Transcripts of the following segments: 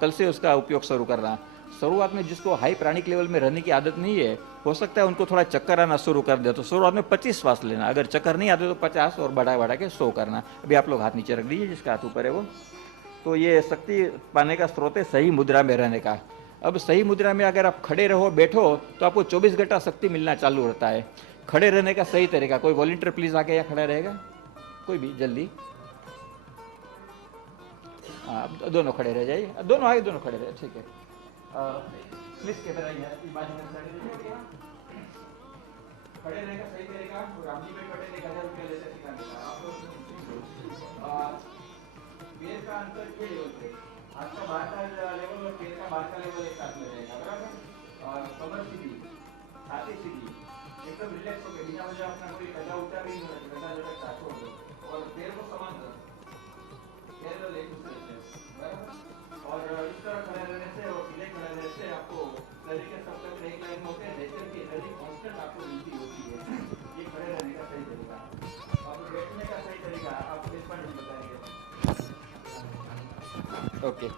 कल से उसका उपयोग शुरू करना। शुरुआत में जिसको हाई प्राणिक लेवल में रहने की आदत नहीं है, हो सकता है उनको थोड़ा चक्कर आना शुरू कर दे, तो शुरुआत में 25 श्वास लेना, अगर चक्कर नहीं आते तो 50 और बढ़ा बढ़ा के 100 करना। अभी आप लोग हाथ नीचे रख दीजिए, जिसका हाथ ऊपर है वो। तो ये शक्ति पाने का स्रोत है सही मुद्रा में रहने का। अब सही मुद्रा में अगर आप खड़े रहो बैठो तो आपको 24 घंटा शक्ति मिलना चालू रहता है। खड़े रहने का सही तरीका, कोई वॉलंटियर प्लीज आके यहाँ खड़ा रहेगा, कोई भी जल्दी। हाँ, दोनों खड़े रह जाइए, दोनों आगे, दोनों खड़े रहे, ठीक है। प्लीज कैमरा खड़े रहेगा सही तरीका। राम जी भाई पटेल 1000 रुपया लेते सिखाने का। आप लोग पैर का अंतर ये लेवल पे, हाथ का बाहर का लेवल और पैर का बाहर का लेवल एक साथ में रहेगा, बराबर। और कमर सीधी, छाती सीधी, एकदम रिलैक्स होकर, बिना वजह अपना कोई कदा उल्टा भी नहीं होना, कदा लटकता छोड़ दो और पैर को समान करो, पैर एक दूसरे से, बराबर। और इस तरह खड़े रहने से और सीधे खड़े रहने से आपको शरीर के सब तक एक लाइन में होते हैं, नेचर की एनर्जी कांस्टेंट आपको मिलती होती है। ये खड़े रहने का सही तरीका। अब बैठने का सही तरीका आपको इस पर बताएंगे। ओके,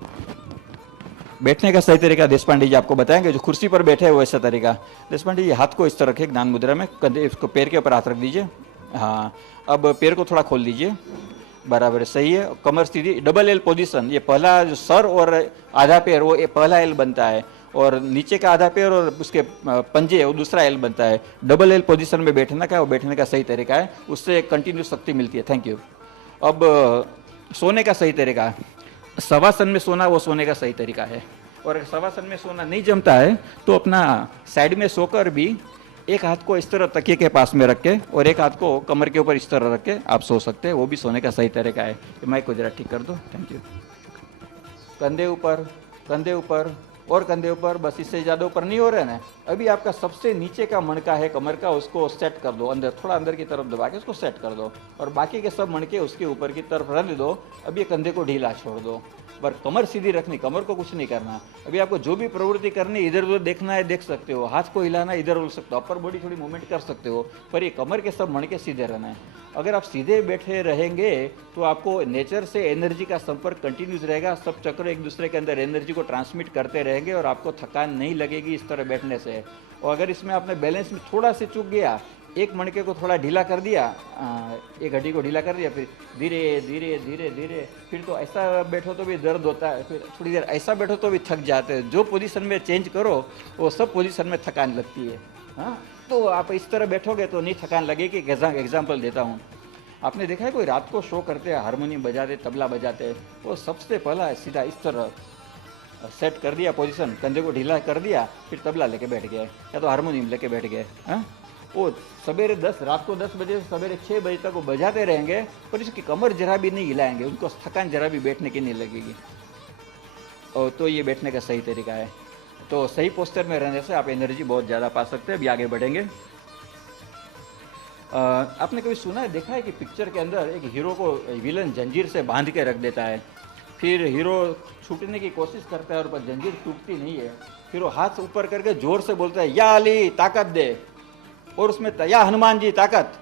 बैठने का सही तरीका देशपांडे जी आपको बताएंगे। जो कुर्सी पर बैठे हैं वैसा तरीका। देशपांडे जी हाथ को इस तरह रखें ज्ञान मुद्रा में, कंधे इसको पैर के ऊपर हाथ रख दीजिए। हाँ, अब पैर को थोड़ा खोल दीजिए, बराबर है, सही है। कमर सीधी, डबल एल पोजीशन। ये पहला जो सर और आधा पैर वो पहला एल बनता है, और नीचे का आधा पैर और उसके पंजे वो दूसरा एल बनता है। डबल एल पोजीशन में बैठने का वो बैठने का सही तरीका है, उससे कंटिन्यू शक्ति मिलती है। Thank you. अब सोने का सही तरीका है, शवासन में सोना वो सोने का सही तरीका है। और अगर शवासन में सोना नहीं जमता है तो अपना साइड में सोकर भी एक हाथ को इस तरह तकिए के पास में रख के और एक हाथ को कमर के ऊपर इस तरह रख के आप सो सकते हैं, वो भी सोने का सही तरीका है। माइक को जरा ठीक कर दो, थैंक यू। कंधे ऊपर, कंधे ऊपर और कंधे ऊपर, बस इससे ज़्यादा ऊपर नहीं हो रहा है ना। अभी आपका सबसे नीचे का मणका है कमर का, उसको सेट कर दो, अंदर थोड़ा अंदर की तरफ दबा के उसको सेट कर दो, और बाकी के सब मणके उसके ऊपर की तरफ रख दो। अब ये कंधे को ढीला छोड़ दो, पर कमर सीधी रखनी, कमर को कुछ नहीं करना। अभी आपको जो भी प्रवृत्ति करनी, इधर उधर देखना है देख सकते हो, हाथ को हिलाना इधर उधर सकते हो, अपर बॉडी थोड़ी मूवमेंट कर सकते हो, पर ये कमर के सब मणके सीधे रहना है। अगर आप सीधे बैठे रहेंगे तो आपको नेचर से एनर्जी का संपर्क कंटिन्यूस रहेगा, सब चक्र एक दूसरे के अंदर एनर्जी को ट्रांसमिट करते रहेंगे और आपको थकान नहीं लगेगी इस तरह बैठने से। और अगर इसमें आपने बैलेंस में थोड़ा से चूक गया, एक मणके को थोड़ा ढीला कर दिया, एक हड्डी को ढीला कर दिया, फिर धीरे धीरे धीरे धीरे, फिर तो ऐसा बैठो तो भी दर्द होता है, फिर थोड़ी देर ऐसा बैठो तो भी थक जाते हैं। जो पोजीशन में चेंज करो वो सब पोजीशन में थकान लगती है। हाँ, तो आप इस तरह बैठोगे तो नहीं थकान लगेगी। एग्जाम्पल देता हूँ, आपने देखा है कोई रात को शो करते हैं, हारमोनियम बजाते, तबला बजाते हैं, वो सबसे पहला सीधा इस तरह सेट कर दिया पोजीशन, कंधे को ढीला कर दिया, फिर तबला लेके बैठ गए या तो हारमोनियम लेके बैठ गए। हाँ, वो सवेरे 10 रात को 10 बजे से सवेरे 6 बजे तक वो बजाते रहेंगे, पर इसकी कमर जरा भी नहीं हिलाएंगे, उनको थकान जरा भी बैठने की नहीं लगेगी। और तो ये बैठने का सही तरीका है। तो सही पोस्टर में रहने से आप एनर्जी बहुत ज़्यादा पा सकते हैं। अभी आगे बढ़ेंगे। आपने कभी सुना है, देखा है कि पिक्चर के अंदर एक हीरो को विलन जंजीर से बांध के रख देता है, फिर हीरो छूटने की कोशिश करता है और पर जंजीर टूटती नहीं है, फिर वो हाथ ऊपर करके जोर से बोलता है या अली ताकत दे, और उसमें या हनुमान जी ताकत,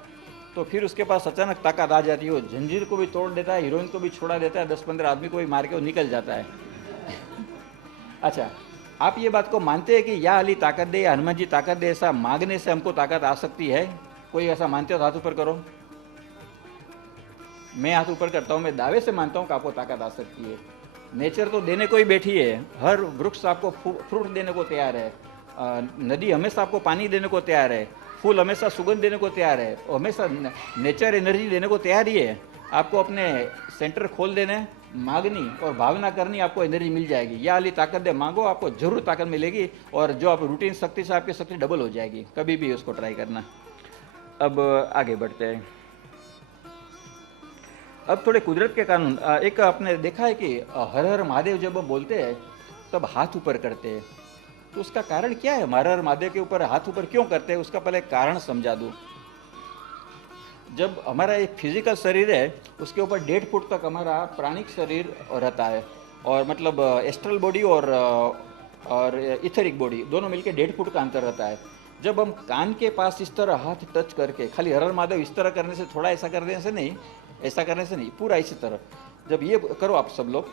तो फिर उसके पास अचानक ताकत आ जाती है, वो जंजीर को भी तोड़ देता है, हीरोइन को भी छोड़ा देता है, 10-15 आदमी को भी मार के वो निकल जाता है। अच्छा, आप ये बात को मानते हैं कि या अली ताकत दे या हनुमान जी ताकत दे, ऐसा मांगने से हमको ताकत आ सकती है? कोई ऐसा मानते हो तो हाथ ऊपर करो। मैं हाथ ऊपर करता हूँ, मैं दावे से मानता हूँ कि आपको ताकत आ सकती है। नेचर तो देने को ही बैठी है, हर वृक्ष आपको फ्रूट देने को तैयार है, नदी हमेशा आपको पानी देने को तैयार है, फूल हमेशा सुगंध देने को तैयार है, और हमेशा नेचर एनर्जी देने को तैयार ही है। आपको अपने सेंटर खोल देने, मांगनी और भावना करनी, आपको एनर्जी मिल जाएगी। या अली ताकत दे मांगो, आपको जरूर ताकत मिलेगी, और जो आप रूटीन शक्ति से आपकी शक्ति डबल हो जाएगी। कभी भी उसको ट्राई करना। अब आगे बढ़ते हैं। अब थोड़े कुदरत के कानून। एक आपने देखा है कि हर हर महादेव जब हम बोलते हैं तब हाथ ऊपर करते हैं, तो उसका कारण क्या है? हर हर महादेव के ऊपर हाथ ऊपर क्यों करते हैं, उसका पहले कारण समझा दूं। जब हमारा एक फिजिकल शरीर है उसके ऊपर 1.5 फुट तक हमारा प्राणिक शरीर रहता है, और मतलब एस्ट्रल बॉडी और इथरिक बॉडी दोनों मिलके 1.5 फुट का अंतर रहता है। जब हम कान के पास इस तरह हाथ टच करके, खाली हर हर महादेव इस तरह करने से, थोड़ा ऐसा करने से नहीं, ऐसा करने से नहीं, पूरा इसी तरह, जब ये करो आप सब लोग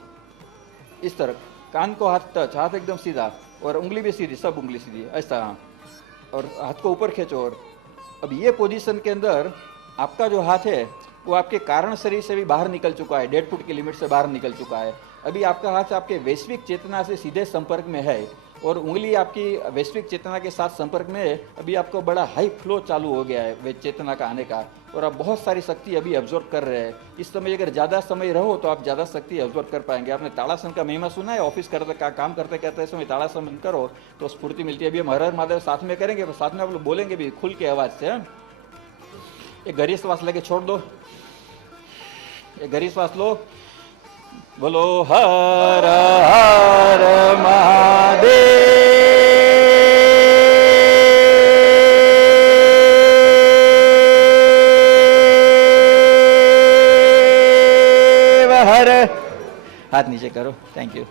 इस तरह, कान को हाथ टच, हाथ एकदम सीधा और उंगली भी सीधी, सब उंगली सीधी ऐसा, और हाथ को ऊपर खींचो। और अब ये पोजीशन के अंदर आपका जो हाथ है वो आपके कारण शरीर से भी बाहर निकल चुका है, 1.5 फुट की लिमिट से बाहर निकल चुका है। अभी आपका हाथ आपके वैश्विक चेतना से सीधे संपर्क में है और उंगली आपकी वैश्विक चेतना के साथ संपर्क में है। अभी आपको बड़ा हाई फ्लो चालू हो गया है वे चेतना का आने का, और आप बहुत सारी शक्ति अभी ऑब्जर्व कर रहे हैं। इस समय अगर ज़्यादा समय रहो तो आप ज़्यादा शक्ति ऑब्जर्व कर पाएंगे। आपने ताड़ासन का महिमा सुना है, ऑफिस करते का काम करते करते समय ताड़ासन करो तो स्फूर्ति मिलती है। अभी हम हर हर महादेव साथ में करेंगे, साथ में आप लोग बोलेंगे भी खुल के आवाज़ से। एक गहरी श्वास लेके छोड़ दो, एक गहरी श्वास लो, बोलो हर हर महादेव हर। हाथ नीचे करो, थैंक यू।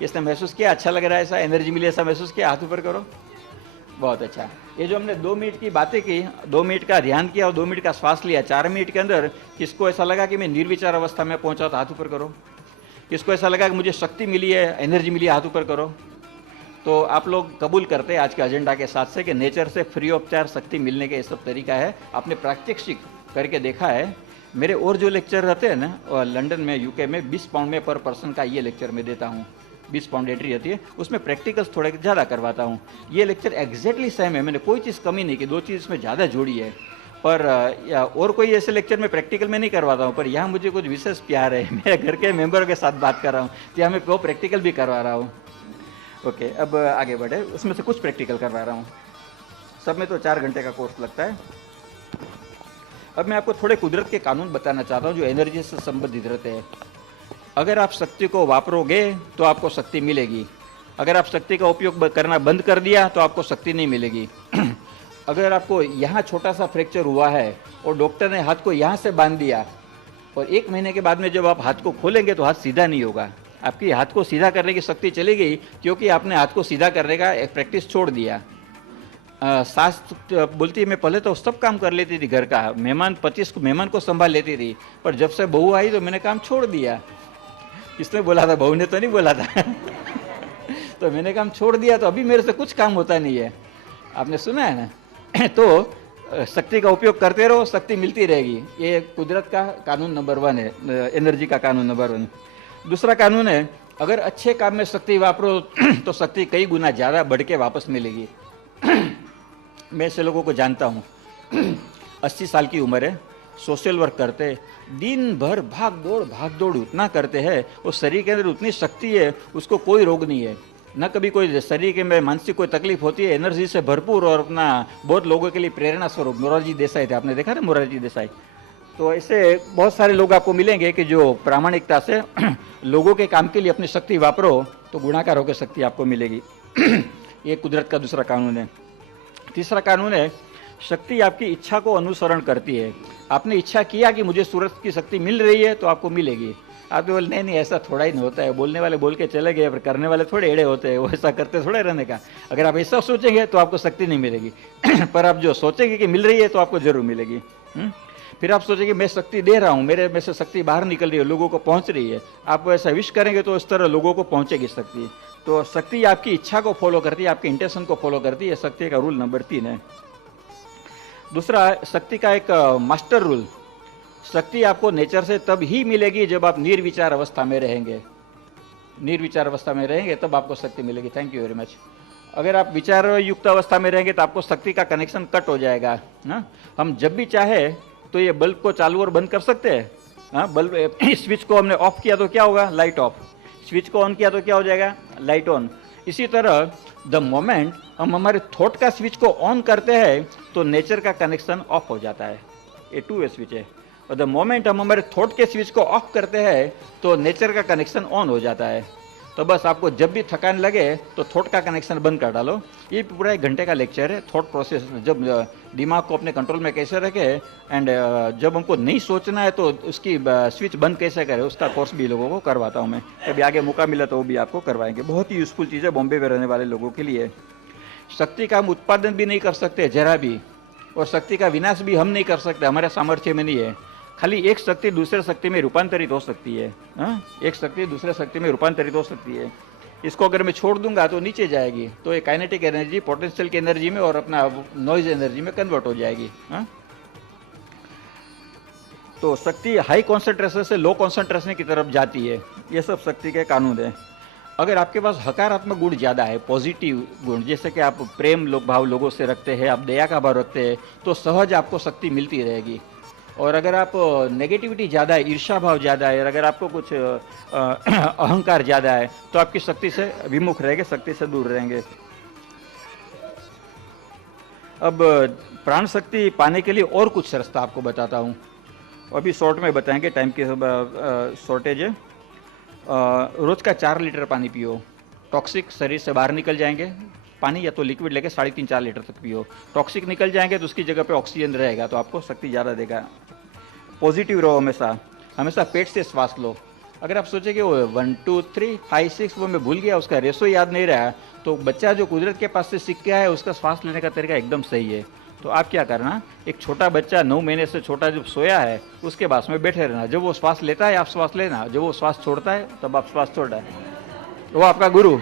इसने महसूस किया अच्छा लग रहा है, ऐसा एनर्जी मिली ऐसा महसूस किया? हाथ ऊपर करो, बहुत अच्छा। ये जो हमने 2 मिनट की बातें की, 2 मिनट का ध्यान किया और 2 मिनट का श्वास लिया, 4 मिनट के अंदर किसको ऐसा लगा कि मैं निर्विचार अवस्था में पहुंचा? तो हाथ ऊपर करो। किसको ऐसा लगा कि मुझे शक्ति मिली है, एनर्जी मिली है? हाथ ऊपर करो। तो आप लोग कबूल करते हैं आज के एजेंडा के साथ से कि नेचर से फ्री ऑफ चार्ज शक्ति मिलने का ये सब तरीका है। आपने प्रात्यक्षिक करके देखा है। मेरे और जो लेक्चर रहते हैं ना लंदन में, यूके में, 20 पाउंड में पर पर्सन का ये लेक्चर मैं देता हूँ। 20 पाउंड एंट्री रहती है, उसमें प्रैक्टिकल्स थोड़े ज़्यादा करवाता हूँ। ये लेक्चर एग्जैक्टली सेम है, मैंने कोई चीज़ कमी नहीं की, 2 चीज़ इसमें ज़्यादा जोड़ी है। पर और कोई ऐसे लेक्चर में प्रैक्टिकल में नहीं करवाता हूँ, पर यहाँ मुझे कुछ विशेष प्यार है। मेरे घर के मेंबरों के साथ बात कर रहा हूँ, यहाँ मैं वो प्रैक्टिकल भी करवा रहा हूँ। ओके, अब आगे बढ़े। उसमें से कुछ प्रैक्टिकल करवा रहा हूँ, सब में तो 4 घंटे का कोर्स लगता है। अब मैं आपको थोड़े कुदरत के कानून बताना चाहता हूँ जो एनर्जी से संबंधित रहते हैं। अगर आप शक्ति को वापरोगे तो आपको शक्ति मिलेगी। अगर आप शक्ति का उपयोग करना बंद कर दिया तो आपको शक्ति नहीं मिलेगी। अगर आपको यहाँ छोटा सा फ्रैक्चर हुआ है और डॉक्टर ने हाथ को यहाँ से बांध दिया और 1 महीने के बाद में जब आप हाथ को खोलेंगे तो हाथ सीधा नहीं होगा। आपकी हाथ को सीधा करने की शक्ति चली गई क्योंकि आपने हाथ को सीधा करने का एक प्रैक्टिस छोड़ दिया। सास बोलती है मैं पहले तो सब काम कर लेती थी घर का, मेहमान 25 मेहमान को संभाल लेती थी, पर जब से बहू आई तो मैंने काम छोड़ दिया। किसने बोला था? बहू ने तो नहीं बोला था। तो मैंने काम छोड़ दिया तो अभी मेरे से कुछ काम होता नहीं है। आपने सुना है ना? तो शक्ति का उपयोग करते रहो, शक्ति मिलती रहेगी। ये कुदरत का कानून नंबर 1 है, एनर्जी का कानून नंबर 1। दूसरा कानून है, अगर अच्छे काम में शक्ति वापरो तो शक्ति कई गुना ज़्यादा बढ़ के वापस मिलेगी। मैं ऐसे लोगों को जानता हूँ, 80 साल की उम्र है, सोशल वर्क करते, दिन भर भाग दौड़ उतना करते हैं, वो शरीर के अंदर उतनी शक्ति है, उसको कोई रोग नहीं है, न कभी कोई शरीर के में मानसिक कोई तकलीफ होती है, एनर्जी से भरपूर और अपना बहुत लोगों के लिए प्रेरणा स्वरूप। मोरारजी देसाई थे, आपने देखा था मोरारजी देसाई? तो ऐसे बहुत सारे लोग आपको मिलेंगे कि जो प्रामाणिकता से लोगों के काम के लिए अपनी शक्ति वापरो तो गुणाकार होकर शक्ति आपको मिलेगी। ये कुदरत का दूसरा कानून है। तीसरा कानून है, शक्ति आपकी इच्छा को अनुसरण करती है। आपने इच्छा किया कि मुझे सूरज की शक्ति मिल रही है तो आपको मिलेगी। आप बोल नहीं ऐसा थोड़ा ही नहीं होता है, बोलने वाले बोल के चले गए, पर करने वाले थोड़े एड़े होते हैं, वो ऐसा करते थोड़े रहने का। अगर आप ऐसा सोचेंगे तो आपको शक्ति नहीं मिलेगी। पर आप जो सोचेंगे कि मिल रही है तो आपको जरूर मिलेगी। फिर आप सोचेंगे मैं शक्ति दे रहा हूँ, मेरे में से शक्ति बाहर निकल रही है, लोगों को पहुँच रही है। आप ऐसा विश करेंगे तो इस तरह लोगों को पहुँचेगी शक्ति। तो शक्ति आपकी इच्छा को फॉलो करती है, आपके इंटेंशन को फॉलो करती है। शक्ति का रूल नंबर 3 है। दूसरा, शक्ति का एक मास्टर रूल, शक्ति आपको नेचर से तब ही मिलेगी जब आप निर्विचार अवस्था में रहेंगे। निर्विचार अवस्था में रहेंगे तब आपको शक्ति मिलेगी। Thank you very much. अगर आप विचार युक्त अवस्था में रहेंगे तो आपको शक्ति का कनेक्शन कट हो जाएगा ना। हम जब भी चाहे तो ये बल्ब को चालू और बंद कर सकते हैं। हाँ, बल्ब स्विच को हमने ऑफ किया तो क्या होगा? Light of. स्विच को ऑन किया तो क्या हो जाएगा? Light on. इसी तरह द मोमेंट हम हमारे थॉट का स्विच को ऑन करते हैं तो नेचर का कनेक्शन ऑफ हो जाता है। ये 2 वे स्विच है। और द मोमेंट हम हमारे थॉट के स्विच को ऑफ करते हैं तो नेचर का कनेक्शन ऑन हो जाता है। तो बस आपको जब भी थकान लगे तो थॉट का कनेक्शन बंद कर डालो। ये पूरा 1 घंटे का लेक्चर है, थॉट प्रोसेस, जब दिमाग को अपने कंट्रोल में कैसे रखे एंड जब हमको नहीं सोचना है तो उसकी स्विच बंद कैसे करें, उसका कोर्स भी लोगों को करवाता हूँ मैं। कभी आगे मौका मिला तो वो भी आपको करवाएंगे। बहुत ही यूजफुल चीज़ है बॉम्बे में रहने वाले लोगों के लिए। शक्ति का हम उत्पादन भी नहीं कर सकते जरा भी, और शक्ति का विनाश भी हम नहीं कर सकते, हमारे सामर्थ्य में नहीं है। खाली एक शक्ति दूसरे शक्ति में रूपांतरित हो सकती है। हाँ, एक शक्ति दूसरे शक्ति में रूपांतरित हो सकती है। इसको अगर मैं छोड़ दूंगा तो नीचे जाएगी, तो ये काइनेटिक एनर्जी पोटेंशियल की एनर्जी में और अपना नॉइज एनर्जी में कन्वर्ट हो जाएगी। हाँ? तो शक्ति हाई कॉन्सेंट्रेशन से लो कॉन्सेंट्रेशन की तरफ जाती है। ये सब शक्ति के कानून है। अगर आपके पास हकारात्मक गुण ज़्यादा है, पॉजिटिव गुण, जैसे कि आप प्रेम भाव लोगों से रखते हैं, आप दया का भाव रखते हैं, तो सहज आपको शक्ति मिलती रहेगी। और अगर आप नेगेटिविटी ज़्यादा है, ईर्ष्या भाव ज़्यादा है, अगर आपको कुछ अहंकार ज़्यादा है, तो आपकी शक्ति से विमुख रहेंगे, शक्ति से दूर रहेंगे। अब प्राण शक्ति पाने के लिए और कुछ रास्ता आपको बताता हूँ, अभी शॉर्ट में बताएंगे, टाइम की शॉर्टेज है। रोज का 4 लीटर पानी पियो, टॉक्सिक शरीर से बाहर निकल जाएंगे। पानी या तो लिक्विड लेके 3.5-4 लीटर तक पियो। टॉक्सिक निकल जाएंगे तो उसकी जगह पे ऑक्सीजन रहेगा, तो आपको शक्ति ज़्यादा देगा। पॉजिटिव रहो हमेशा, हमेशा पेट से श्वास लो। अगर आप सोचे कि वो 1 2 3 5 6 वो मैं भूल गया, उसका रेशो याद नहीं रहा, तो बच्चा जो कुदरत के पास से सीख गया है उसका श्वास लेने का तरीका एकदम सही है। तो आप क्या करना, एक छोटा बच्चा 9 महीने से छोटा जब सोया है उसके पास में बैठे रहना। जब वो श्वास लेता है आप श्वास लेना, जब वो श्वास छोड़ता है तब आप श्वास छोड़ना है। वो आपका गुरु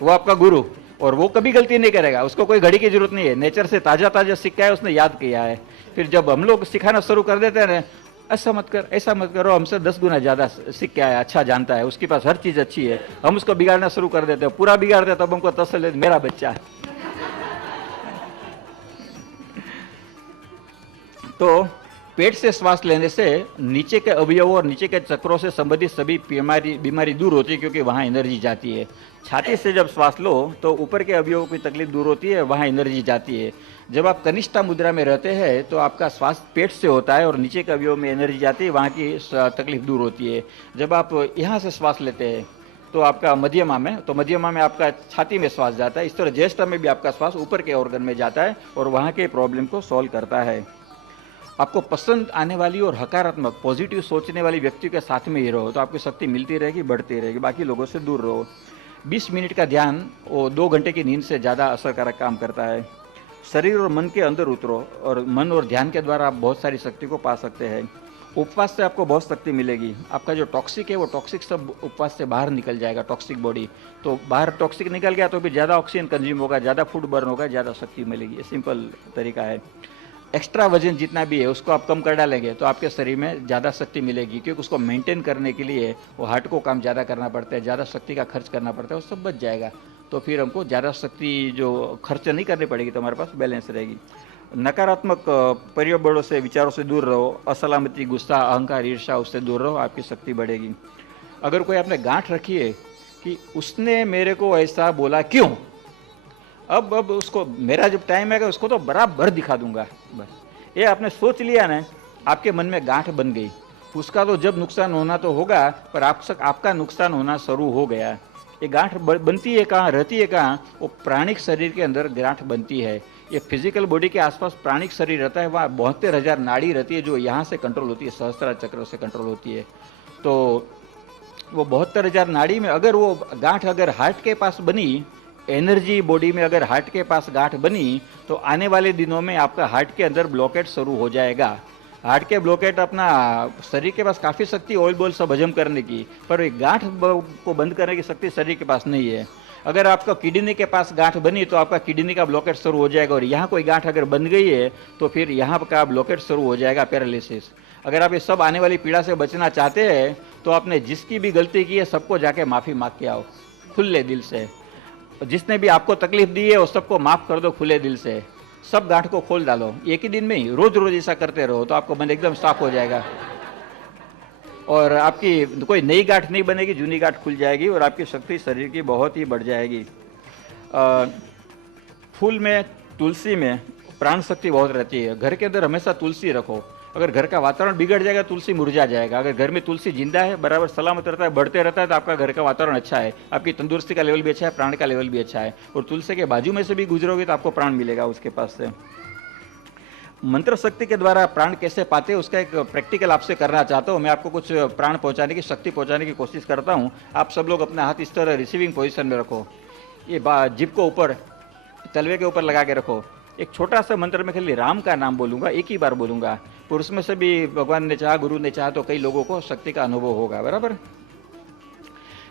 वो आपका गुरु, और वो कभी गलती नहीं करेगा, उसको कोई घड़ी की जरूरत नहीं है। नेचर से ताज़ा ताज़ा सीखा है, उसने याद किया है। फिर जब हम लोग सिखाना शुरू कर देते हैं, ऐसा मत कर, ऐसा मत करो, हमसे 10 गुना ज़्यादा सीख के आया, अच्छा जानता है, उसके पास हर चीज़ अच्छी है, हम उसको बिगाड़ना शुरू कर देते हैं, पूरा बिगाड़ते हैं, तब हमको तसल्ली मेरा बच्चा है। तो पेट से श्वास लेने से नीचे के अवयवों और नीचे के चक्रों से संबंधित सभी बीमारी दूर होती है, क्योंकि वहाँ एनर्जी जाती है। छाती से जब श्वास लो तो ऊपर के अवयवों की तकलीफ दूर होती है, वहाँ एनर्जी जाती है। जब आप कनिष्ठा मुद्रा में रहते हैं तो आपका श्वास पेट से होता है और नीचे के अवयव में एनर्जी जाती है, वहाँ की तकलीफ दूर होती है। जब आप यहाँ से श्वास लेते हैं तो आपका मध्यमा में, तो मध्यमा में आपका छाती में श्वास जाता है। इस तरह ज्येष्ठा में भी आपका श्वास ऊपर के ऑर्गन में जाता है और वहाँ के प्रॉब्लम को सॉल्व करता है। आपको पसंद आने वाली और हकारात्मक पॉजिटिव सोचने वाली व्यक्ति के साथ में ही रहो, तो आपकी शक्ति मिलती रहेगी, बढ़ती रहेगी। बाकी लोगों से दूर रहो। 20 मिनट का ध्यान वो 2 घंटे की नींद से ज़्यादा असरकारक काम करता है। शरीर और मन के अंदर उतरो, और मन और ध्यान के द्वारा आप बहुत सारी शक्ति को पा सकते हैं। उपवास से आपको बहुत शक्ति मिलेगी। आपका जो टॉक्सिक है वो टॉक्सिक सब उपवास से बाहर निकल जाएगा, टॉक्सिक बॉडी। तो बाहर टॉक्सिक निकल गया तो फिर ज़्यादा ऑक्सीजन कंज्यूम होगा, ज़्यादा फूड बर्न होगा, ज़्यादा शक्ति मिलेगी। ये सिंपल तरीका है। एक्स्ट्रा वजन जितना भी है उसको आप कम कर डालेंगे तो आपके शरीर में ज़्यादा शक्ति मिलेगी, क्योंकि उसको मेंटेन करने के लिए वो हार्ट को काम ज़्यादा करना पड़ता है, ज़्यादा शक्ति का खर्च करना पड़ता है, वो सब बच जाएगा। तो फिर हमको ज़्यादा शक्ति जो खर्च नहीं करनी पड़ेगी, तो हमारे पास बैलेंस रहेगी। नकारात्मक परिबलों से, विचारों से दूर रहो। असलामती, गुस्सा, अहंकार, ईर्ष्या, उससे दूर रहो, आपकी शक्ति बढ़ेगी। अगर कोई आपने गांठ रखी है कि उसने मेरे को ऐसा बोला क्यों, अब उसको मेरा जब टाइम आएगा उसको तो बराबर दिखा दूंगा, बस ये आपने सोच लिया ना, आपके मन में गांठ बन गई। उसका तो जब नुकसान होना तो होगा, पर आपका नुकसान होना शुरू हो गया। ये गांठ बनती है कहाँ, रहती है कहाँ? वो प्राणिक शरीर के अंदर गांठ बनती है। ये फिजिकल बॉडी के आसपास प्राणिक शरीर रहता है, वहाँ 72,000 नाड़ी रहती है जो यहाँ से कंट्रोल होती है, सहस्त्रार चक्र से कंट्रोल होती है। तो वो 72,000 नाड़ी में अगर वो गांठ अगर हार्ट के पास बनी, एनर्जी बॉडी में अगर हार्ट के पास गांठ बनी, तो आने वाले दिनों में आपका हार्ट के अंदर ब्लॉकेट शुरू हो जाएगा। हार्ट के ब्लॉकेट, अपना शरीर के पास काफ़ी शक्ति ऑयल बॉल सब हजम करने की, पर एक गांठ को बंद करने की शक्ति शरीर के पास नहीं है। अगर आपका किडनी के पास गांठ बनी तो आपका किडनी का ब्लॉकेट शुरू हो जाएगा, और यहाँ कोई गांठ अगर बन गई है तो फिर यहाँ का ब्लॉकेट शुरू हो जाएगा, पैरालिसिस। अगर आप ये सब आने वाली पीड़ा से बचना चाहते हैं तो आपने जिसकी भी गलती की है सबको जाके माफ़ी मांग के आओ खुले दिल से। जिसने भी आपको तकलीफ दी है वो सबको माफ़ कर दो खुले दिल से। सब गांठ को खोल डालो एक ही दिन में ही, रोज रोज ऐसा करते रहो तो आपको मन एकदम साफ हो जाएगा, और आपकी कोई नई गांठ नहीं बनेगी, जूनी गांठ खुल जाएगी, और आपकी शक्ति शरीर की बहुत ही बढ़ जाएगी। फूल में, तुलसी में प्राण शक्ति बहुत रहती है। घर के अंदर हमेशा तुलसी रखो। अगर घर का वातावरण बिगड़ जाएगा तुलसी मुरझा जाएगा। अगर घर में तुलसी जिंदा है, बराबर सलामत रहता है, बढ़ते रहता है, तो आपका घर का वातावरण अच्छा है, आपकी तंदुरुस्ती का लेवल भी अच्छा है, प्राण का लेवल भी अच्छा है। और तुलसी के बाजू में से भी गुजरोगे तो आपको प्राण मिलेगा उसके पास से। मंत्र शक्ति के द्वारा प्राण कैसे पाते हैं उसका एक प्रैक्टिकल आपसे करना चाहता हूँ। मैं आपको कुछ प्राण पहुँचाने की, शक्ति पहुँचाने की कोशिश करता हूँ। आप सब लोग अपना हाथ इस तरह रिसीविंग पोजिशन में रखो, ये जिप को ऊपर तलवे के ऊपर लगा के रखो। एक छोटा सा मंत्र में खाली राम का नाम बोलूँगा, एक ही बार बोलूँगा। पुरुष में से भी भगवान ने चाहा, गुरु ने चाहा तो कई लोगों को शक्ति का अनुभव होगा, बराबर।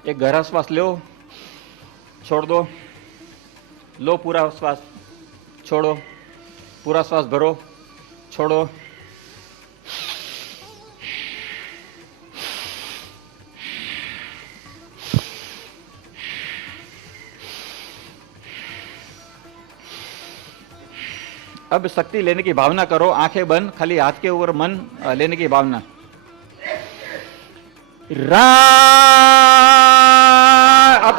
एक गहरा श्वास लो, छोड़ दो, लो पूरा श्वास, छोड़ो, पूरा श्वास भरो, छोड़ो, अब शक्ति लेने की भावना करो, आंखें बंद, खाली हाथ के ऊपर मन लेने की भावना। अब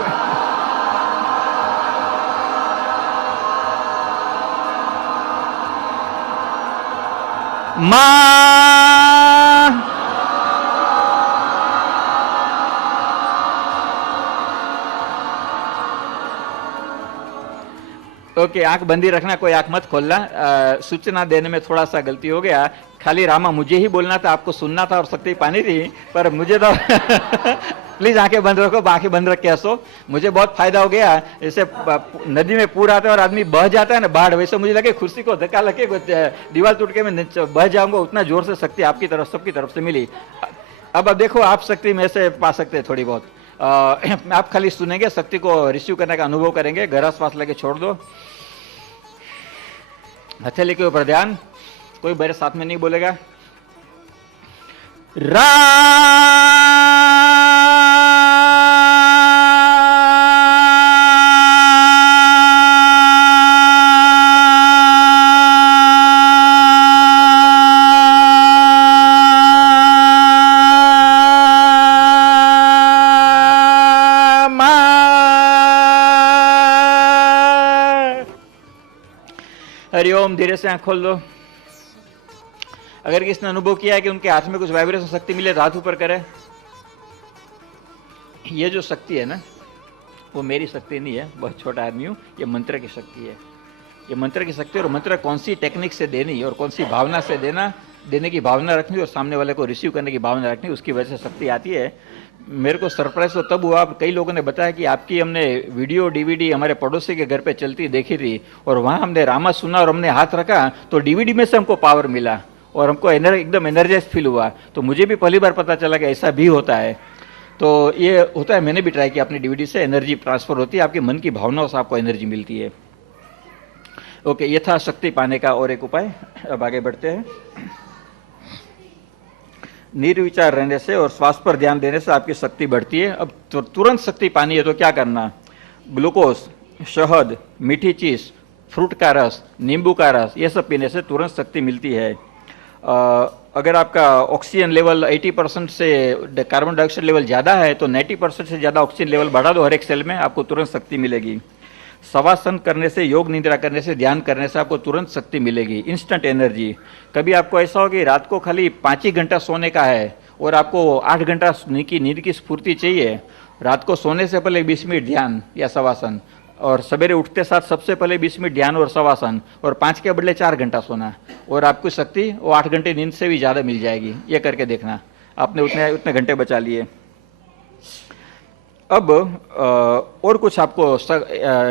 मां ओके, आंख बंदी रखना, कोई आंख मत खोलना। सूचना देने में थोड़ा सा गलती हो गया, खाली रामा मुझे ही बोलना था, आपको सुनना था और शक्ति पानी थी, पर मुझे तो प्लीज आंखें बंद रखो, आंखें बंद रख के हंसो। मुझे बहुत फायदा हो गया, जैसे नदी में पूर आता है और आदमी बह जाता है ना बाढ़, वैसे मुझे लगे कुर्सी को धक्का लगे, दीवार टूट के मैं बह जाऊंगा, उतना जोर से शक्ति आपकी तरफ, सबकी तरफ से मिली। अब देखो आप शक्ति में से पा सकते हैं थोड़ी बहुत। आप खाली सुनेंगे, शक्ति को रिसीव करने का अनुभव करेंगे। गहरा श्वास लेके छोड़ दो, हथेली के ऊपर ध्यान, कोई मेरे साथ में नहीं बोलेगा। हरिओम। धीरे से आंख खोल दो। अगर किसने अनुभव किया है कि उनके हाथ में कुछ वाइब्रेशन शक्ति मिले तो हाथ ऊपर करे। ये जो शक्ति है ना, वो मेरी शक्ति नहीं है, बहुत छोटा आदमी हूं, ये मंत्र की शक्ति है। ये मंत्र की शक्ति, और मंत्र कौन सी टेक्निक से देनी और कौन सी भावना से देना, देने की भावना रखनी और सामने वाले को रिसीव करने की भावना रखनी, उसकी वजह से शक्ति आती है। मेरे को सरप्राइज तो तब हुआ, कई लोगों ने बताया कि आपकी हमने वीडियो डीवीडी हमारे पड़ोसी के घर पे चलती देखी थी, और वहाँ हमने रामा सुना और हमने हाथ रखा तो डीवीडी में से हमको पावर मिला और हमको एकदम एनर्जाइज फील हुआ। तो मुझे भी पहली बार पता चला कि ऐसा भी होता है। तो ये होता है, मैंने भी ट्राई किया, अपनी डीवीडी से एनर्जी ट्रांसफर होती है, आपके मन की भावनाओं से आपको एनर्जी मिलती है। ओके, ये था शक्ति पाने का और एक उपाय। अब आगे बढ़ते हैं। निर्विचार रहने से और श्वास पर ध्यान देने से आपकी शक्ति बढ़ती है। अब तुरंत शक्ति पानी है तो क्या करना? ग्लूकोज, शहद, मीठी चीज, फ्रूट का रस, नींबू का रस, ये सब पीने से तुरंत शक्ति मिलती है। अगर आपका ऑक्सीजन लेवल 80% से कार्बन डाइऑक्साइड लेवल ज़्यादा है तो 90% से ज़्यादा ऑक्सीजन लेवल बढ़ा दो हर एक सेल में, आपको तुरंत शक्ति मिलेगी। शवासन करने से, योग निद्रा करने से, ध्यान करने से आपको तुरंत शक्ति मिलेगी, इंस्टेंट एनर्जी। कभी आपको ऐसा हो कि रात को खाली 5 ही घंटा सोने का है और आपको 8 घंटा नींद की स्फूर्ति चाहिए, रात को सोने से पहले 20 मिनट ध्यान या शवासन, और सवेरे उठते साथ सबसे पहले 20 मिनट ध्यान और शवासन, और 5 के बदले 4 घंटा सोना, और आपको शक्ति वो 8 घंटे नींद से भी ज़्यादा मिल जाएगी। ये करके देखना, आपने उतने घंटे बचा लिए। अब और कुछ आपको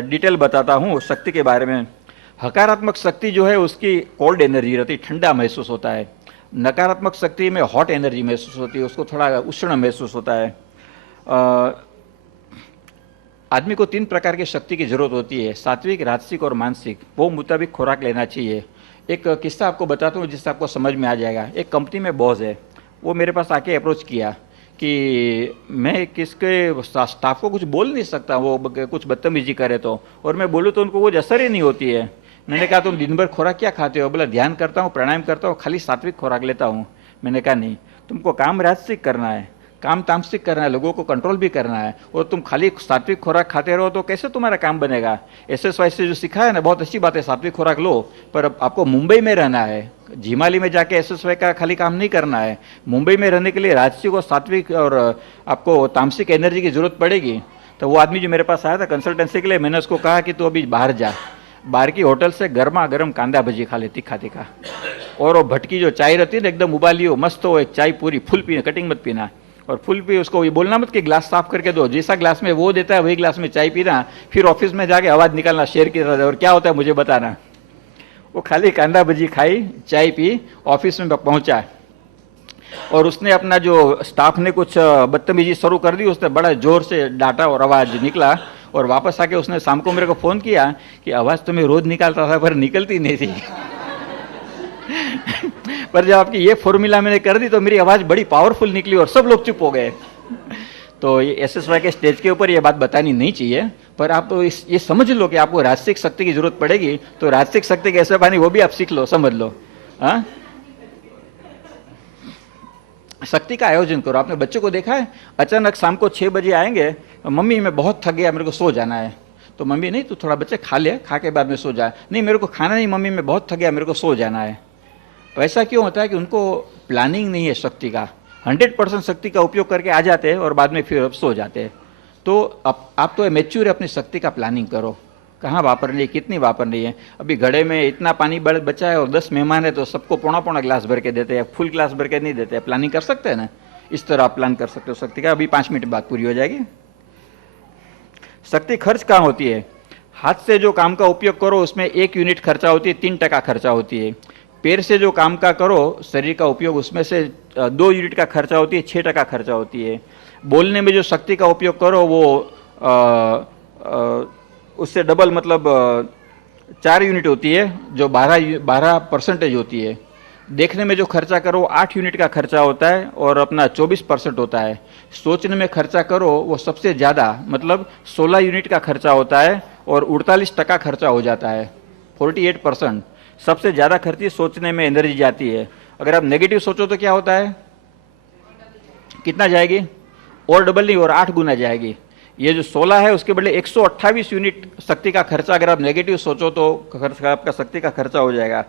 डिटेल बताता हूँ शक्ति के बारे में। हकारात्मक शक्ति जो है उसकी कोल्ड एनर्जी रहती है, ठंडा महसूस होता है। नकारात्मक शक्ति में हॉट एनर्जी महसूस होती है, उसको थोड़ा उष्ण महसूस होता है। आदमी को 3 प्रकार की शक्ति की जरूरत होती है, सात्विक, राजसिक और मानसिक। वो मुताबिक खुराक लेना चाहिए। एक किस्सा आपको बताता हूँ जिससे आपको समझ में आ जाएगा। एक कंपनी में बॉस है, वो मेरे पास आके अप्रोच किया कि मैं किसके स्टाफ को कुछ बोल नहीं सकता, वो कुछ बदतमीजी करे तो, और मैं बोलूँ तो उनको कुछ असर ही नहीं होती है। मैंने कहा तुम दिन भर खुराक क्या खाते हो? बोला ध्यान करता हूँ, प्राणायाम करता हूँ, खाली सात्विक खुराक लेता हूँ। मैंने कहा नहीं, तुमको काम राजसिक करना है, काम तामसिक करना है, लोगों को कंट्रोल भी करना है, और तुम खाली सात्विक खुराक खाते रहो तो कैसे तुम्हारा काम बनेगा? SSY से जो सिखाया है ना, बहुत अच्छी बात है, सात्विक खुराक लो, पर अब आपको मुंबई में रहना है, झिमाली में जाके SSY का खाली काम नहीं करना है। मुंबई में रहने के लिए राजसिक और सात्विक और आपको तामसिक एनर्जी की जरूरत पड़ेगी। तो वो आदमी जो मेरे पास आया था कंसल्टेंसी के लिए, मैंने उसको कहा कि तू अभी बाहर जा, बाहर की होटल से गर्मा गर्म कांदा भजी खा ले, तीखा तीखा, और वो भटकी जो चाय रहती है ना, एकदम उबाली हो, मस्त हो, एक चाय पूरी फुल पीना, कटिंग मत पीना, और फुल पी। उसको ये बोलना मत कि ग्लास साफ करके दो, जैसा ग्लास में वो देता है वही ग्लास में चाय पीना, फिर ऑफिस में जाके आवाज निकालना शेर की तरह, और क्या होता है मुझे बताना। वो खाली कांदा भजी खाई, चाय पी, ऑफिस में पहुंचा और उसने अपना जो स्टाफ ने कुछ बदतमीजी शुरू कर दी, उसने बड़ा जोर से डांटा और आवाज निकला और वापस आके उसने शाम को मेरे को फोन किया कि आवाज तो मैं रोज निकालता था पर निकलती नहीं थी। पर जब आपकी ये फॉर्मूला मैंने कर दी तो मेरी आवाज बड़ी पावरफुल निकली और सब लोग चुप हो गए। तो ये एसएसवाई के स्टेज के ऊपर ये बात बतानी नहीं चाहिए, पर आप ये समझ लो कि आपको राजसिक शक्ति की जरूरत पड़ेगी, तो राजसिक शक्ति कैसे पानी वो भी आप सीख लो, समझ लो। हाँ, शक्ति का आयोजन करो। आपने बच्चों को देखा है, अचानक शाम को 6 बजे आएंगे, मम्मी मैं बहुत थक गया, मेरे को सो जाना है। तो मम्मी नहीं, तू थोड़ा बच्चे खा ले, खा के बाद में सो जा। नहीं मेरे को खाना नहीं मम्मी, मैं बहुत थक गया, मेरे को सो जाना है। तो ऐसा क्यों होता है कि उनको प्लानिंग नहीं है शक्ति का। 100% शक्ति का उपयोग करके आ जाते हैं और बाद में फिर सो जाते हैं। तो आप तो मैच्योर अपनी शक्ति का प्लानिंग करो, कहाँ वापरनी है, कितनी वापरनी है। अभी घड़े में इतना पानी बचा है और 10 मेहमान है तो सबको पौना पौना गिलास भर के देते हैं, फुल गिलास भर के नहीं देते हैं। प्लानिंग कर सकते हैं ना, इस तरह आप प्लान कर सकते हो शक्ति का। अभी 5 मिनट बाद पूरी हो जाएगी। शक्ति खर्च कहाँ होती है? हाथ से जो काम का उपयोग करो उसमें 1 यूनिट खर्चा होती है, 3% खर्चा होती है। पैर से जो काम का करो शरीर का उपयोग, उसमें से 2 यूनिट का खर्चा होती है, 6% खर्चा होती है। बोलने में जो शक्ति का उपयोग करो वो उससे डबल मतलब 4 यूनिट होती है, जो 12% होती है। देखने में जो खर्चा करो 8 यूनिट का खर्चा होता है और अपना 24% होता है। सोचने में खर्चा करो वो सबसे ज़्यादा मतलब 16 यूनिट का खर्चा होता है और 48% खर्चा हो जाता है, 48%। सबसे ज़्यादा खर्ची सोचने में एनर्जी जाती है। अगर आप नेगेटिव सोचो तो क्या होता है, कितना जाएगी? और डबल नहीं, और 8 गुना जाएगी। ये जो 16 है उसके बदले 128 यूनिट शक्ति का खर्चा अगर आप नेगेटिव सोचो तो आपका शक्ति का खर्चा हो जाएगा।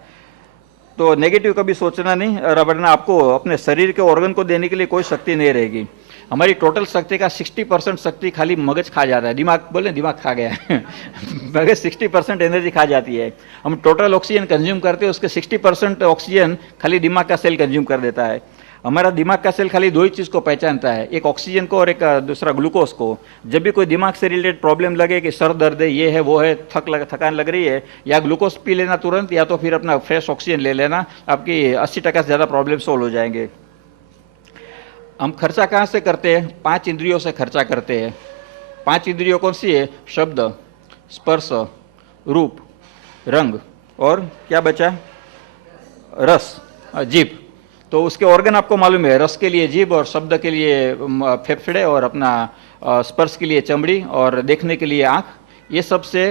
तो नेगेटिव कभी सोचना नहीं, और वरना आपको अपने शरीर के ऑर्गन को देने के लिए कोई शक्ति नहीं रहेगी। हमारी टोटल शक्ति का 60% शक्ति खाली मगज खा जाता है, दिमाग बोले दिमाग खा गया मगज 60% एनर्जी खा जाती है। हम टोटल ऑक्सीजन कंज्यूम करते हैं, उसके 60% ऑक्सीजन खाली दिमाग का सेल कंज्यूम कर देता है। हमारा दिमाग का सेल खाली 2 ही चीज़ को पहचानता है, एक ऑक्सीजन को और एक दूसरा ग्लूकोज को। जब भी कोई दिमाग से रिलेटेड प्रॉब्लम लगे कि सर दर्द है, ये है वो है, थकान लग रही है, या ग्लूकोज पी लेना तुरंत, या तो फिर अपना फ्रेश ऑक्सीजन ले लेना, आपकी 80% से ज़्यादा प्रॉब्लम सोल्व हो जाएंगे। हम खर्चा कहाँ से करते हैं? 5 इंद्रियों से खर्चा करते हैं। 5 इंद्रियों कौन सी है? शब्द, स्पर्श, रूप, रंग और क्या बचा? रस, जीभ। तो उसके ऑर्गन आपको मालूम है, रस के लिए जीभ और शब्द के लिए फेफड़े और अपना स्पर्श के लिए चमड़ी और देखने के लिए आँख। ये सबसे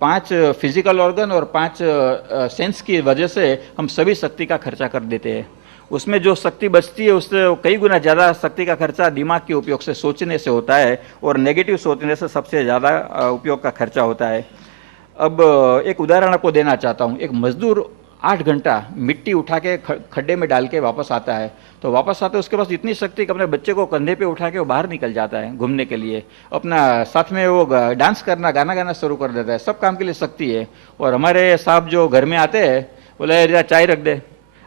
5 फिजिकल ऑर्गन और 5 सेंस की वजह से हम सभी शक्ति का खर्चा कर देते हैं। उसमें जो शक्ति बचती है उससे कई गुना ज़्यादा शक्ति का खर्चा दिमाग के उपयोग से, सोचने से होता है, और नेगेटिव सोचने से सबसे ज़्यादा उपयोग का खर्चा होता है। अब एक उदाहरण आपको देना चाहता हूँ। एक मजदूर 8 घंटा मिट्टी उठा के खड्डे में डाल के वापस आता है, तो वापस आते उसके पास इतनी शक्ति कि अपने बच्चे को कंधे पे उठा के वो बाहर निकल जाता है घूमने के लिए, अपना साथ में वो डांस करना, गाना गाना शुरू कर देता है। सब काम के लिए शक्ति है। और हमारे साहब जो घर में आते हैं बोले चाय रख दे,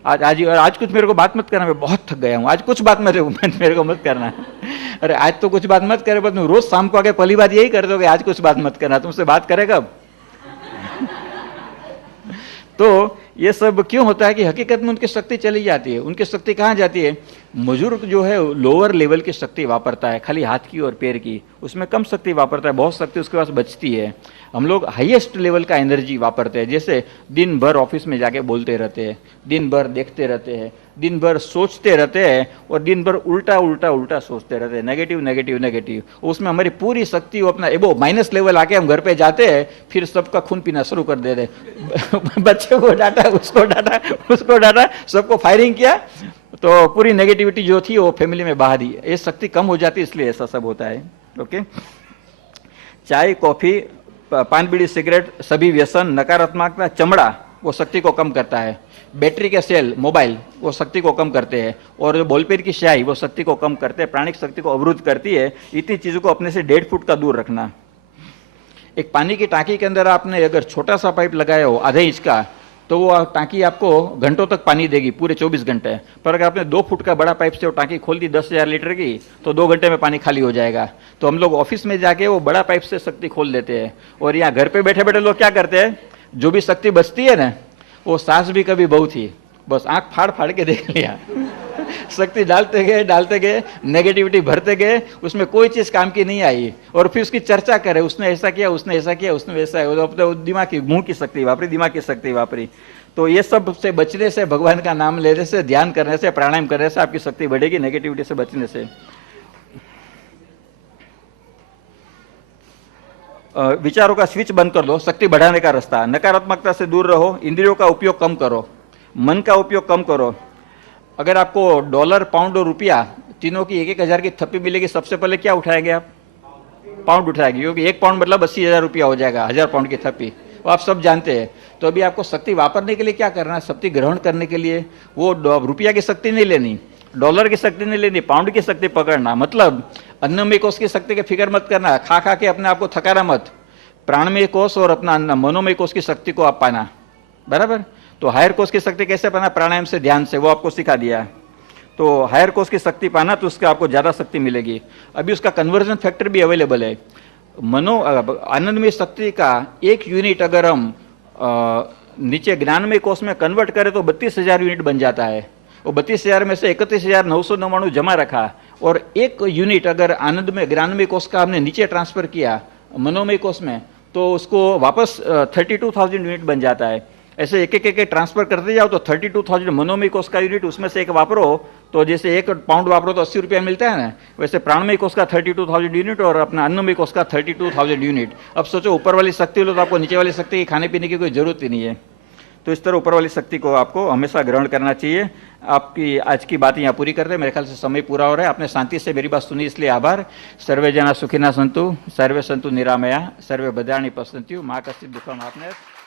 आज कुछ मेरे को बात मत करना, मैं बहुत थक गया हूँ, आज कुछ बात मेरे को मत करना। अरे आज तो कुछ बात मत करे, पर तुम रोज शाम को आके पहली बात यही कर दोगे, आज कुछ बात मत करना, तुमसे बात करे कब? तो ये सब क्यों होता है कि हकीकत में उनकी शक्ति चली जाती है। उनकी शक्ति कहाँ जाती है? मजदूर जो है लोअर लेवल की शक्ति वापरता है, खाली हाथ की और पैर की, उसमें कम शक्ति वापरता है, बहुत शक्ति उसके पास बचती है। हम लोग हाईएस्ट लेवल का एनर्जी वापरते हैं, जैसे दिन भर ऑफिस में जाके बोलते रहते हैं, दिन भर देखते रहते हैं, दिन भर सोचते रहते हैं और दिन भर उल्टा उल्टा उल्टा सोचते रहते हैं, नेगेटिव नेगेटिव नेगेटिव। उसमें हमारी पूरी शक्ति वो अपना एबो माइनस लेवल आके हम घर पे जाते हैं, फिर सबका खून पीना शुरू कर देते बच्चे को डांटा, उसको डांटा, सबको फायरिंग किया, तो पूरी नेगेटिविटी जो थी वो फैमिली में बहा दी। ये शक्ति कम हो जाती है, इसलिए ऐसा सब होता है। ओके, चाय, कॉफी, पान, बीड़ी, सिगरेट, सभी व्यसन, नकारात्मकता, चमड़ा वो शक्ति को कम करता है। बैटरी के सेल, मोबाइल वो शक्ति को कम करते हैं, और जो बॉलपेन की स्याही वो शक्ति को कम करते हैं, प्राणिक शक्ति को अवरुद्ध करती है। इतनी चीज़ों को अपने से 1.5 फुट का दूर रखना। एक पानी की टाँकी के अंदर आपने अगर छोटा सा पाइप लगाया हो आधे इंच का, तो वो टाँकी आपको घंटों तक पानी देगी, पूरे 24 घंटे। पर अगर आपने 2 फुट का बड़ा पाइप से वो टाँकी खोल दी 10,000 लीटर की, तो 2 घंटे में पानी खाली हो जाएगा। तो हम लोग ऑफिस में जाके वो बड़ा पाइप से शक्ति खोल देते हैं, और यहाँ घर पे बैठे बैठे लोग क्या करते हैं, जो भी शक्ति बचती है ना वो सास भी कभी बहू थी, बस आंख फाड़ फाड़ के देख लिया। शक्ति डालते गए, नेगेटिविटी भरते गए, उसमें कोई चीज काम की नहीं आई, और फिर उसकी चर्चा करे, उसने ऐसा किया, उसने ऐसा किया, उसने वैसा है, अपने दिमाग की, मुंह की शक्ति वापरी, दिमाग की शक्ति वापरी। तो ये सब से बचने से, भगवान का नाम लेने से, ध्यान करने से, प्राणायाम करने से आपकी शक्ति बढ़ेगी, नेगेटिविटी से बचने से। विचारों का स्विच बंद कर दो, शक्ति बढ़ाने का रास्ता। नकारात्मकता से दूर रहो, इंद्रियों का उपयोग कम करो, मन का उपयोग कम करो। अगर आपको डॉलर, पाउंड और रुपया तीनों की 1,000 की थप्पी मिलेगी, सबसे पहले क्या उठाएंगे आप? पाउंड उठाएंगे, क्योंकि 1 पाउंड मतलब 80,000 रुपया हो जाएगा, 1000 पाउंड की थप्पी, वो आप सब जानते हैं। तो अभी आपको शक्ति वापरने के लिए क्या करना है? शक्ति ग्रहण करने के लिए वो रुपया की शक्ति नहीं लेनी, डॉलर की शक्ति नहीं लेनी, पाउंड की शक्ति पकड़ना। मतलब अन्नमय कोश की शक्ति की फिक्र मत करना, खा खा के अपने आप को थकाना मत। प्राणमय कोश और अपना मनोमय कोश की शक्ति को आप पाना, बराबर। तो हायर कोश की शक्ति कैसे पाना? प्राणायाम से, ध्यान से, वो आपको सिखा दिया। तो हायर कोश की शक्ति पाना तो उसके आपको ज़्यादा शक्ति मिलेगी। अभी उसका कन्वर्जन फैक्टर भी अवेलेबल है। आनंदमय शक्ति का 1 यूनिट अगर हम नीचे ज्ञानमय कोश में कन्वर्ट करें तो 32,000 यूनिट बन जाता है। वो 32,000 में से 31,999 जमा रखा, और 1 यूनिट अगर आनंदमय ज्ञानमय कोश का हमने नीचे ट्रांसफर किया मनोमय कोश में, तो उसको वापस 32,000 यूनिट बन जाता है। ऐसे एक एक ट्रांसफर करते जाओ तो 32,000 मनोमय कोश का यूनिट, उसमें से एक वापरो तो जैसे 1 पाउंड वापरो तो 80 रुपया मिलता है ना, वैसे प्राणमय कोश का 32,000 यूनिट और अपना अन्नमय कोश का 32,000 यूनिट। अब सोचो ऊपर वाली शक्ति लो तो आपको नीचे वाली शक्ति की खाने पीने की कोई जरूरत ही नहीं है। तो इस तरह ऊपर वाली शक्ति को आपको हमेशा ग्रहण करना चाहिए। आपकी आज की बात यहाँ पूरी करते हैं, मेरे ख्याल से समय पूरा हो रहा है। आपने शांति से मेरी बात सुनी, इसलिए आभार। सर्वे जना सुखिना संतु, सर्वे संतु निरामया, सर्वे भद्राणि पश्यन्तु, मा कश्चित् दुःखम् आपनेत्।